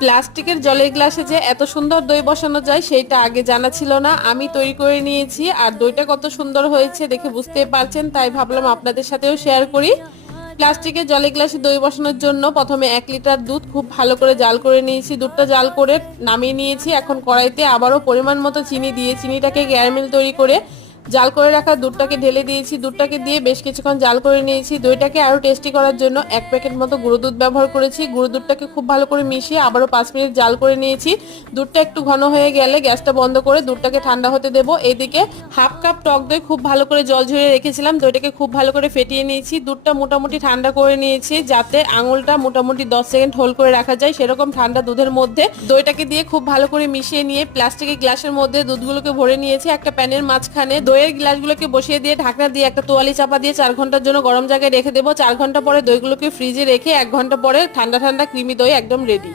প্লাস্টিকের জলের গ্লাসে যে এত সুন্দর দই বসানো যায় সেইটা আগে জানা ছিল না। আমি তৈরি করে নিয়েছি আর দইটা কত সুন্দর হয়েছে দেখে বুঝতেই পারছেন, তাই ভাবলাম আপনাদের সাথেও শেয়ার করি। প্লাস্টিকের জলের গ্লাসে দই বসানোর জন্য প্রথমে 1 লিটার দুধ খুব ভালো করে জাল করে নিয়েছি। দুধটা জাল করে নামিয়ে নিয়েছি। এখন কড়াইতে আবারও পরিমাণ মতো চিনি দিয়ে চিনিটাকে ক্যারামেল তৈরি করে জাল করে রাখা দুধটাকে ঢেলে দিয়েছি। দুধটাকে দিয়ে বেশ কিছুক্ষণ জাল করে নিয়েছি। দইটাকে আরো টেস্টি করার জন্য 1 প্যাকেট মতো গুঁড়ো দুধ ব্যবহার করেছি। গুঁড়ো দুধটাকে খুব ভালো করে মিশিয়ে আবারও 5 মিনিট জাল করে নিয়েছি। দুধটা একটু ঘন হয়ে গেলে গ্যাসটা বন্ধ করে দুধটাকে ঠান্ডা হতে দেব। এদিকে হাফ কাপ টক দই খুব ভালো করে জল ঝরিয়ে রেখেছিলাম, দইটাকে খুব ভালো করে ফেটিয়ে নিয়েছি। দুধটা মোটামুটি ঠান্ডা করে নিয়েছি যাতে আঙুলটা মোটামুটি 10 সেকেন্ড হোল্ড করে রাখা যায়, সেরকম ঠান্ডা দুধের মধ্যে দইটাকে দিয়ে খুব ভালো করে মিশিয়ে নিয়ে প্লাস্টিকের গ্লাসের মধ্যে দুধগুলোকে ভরে নিয়েছি। একটা প্যানের মাঝখানে দইয়ের গ্লাসগুলোকে বসিয়ে দিয়ে ঢাকনা দিয়ে একটা তোয়ালি চাপা দিয়ে 4 ঘন্টার জন্য গরম জায়গায় রেখে দেবো। 4 ঘন্টা পরে দইগুলোকে ফ্রিজে রেখে 1 ঘন্টা পরে ঠান্ডা ঠান্ডা ক্রিমি দই একদম রেডি।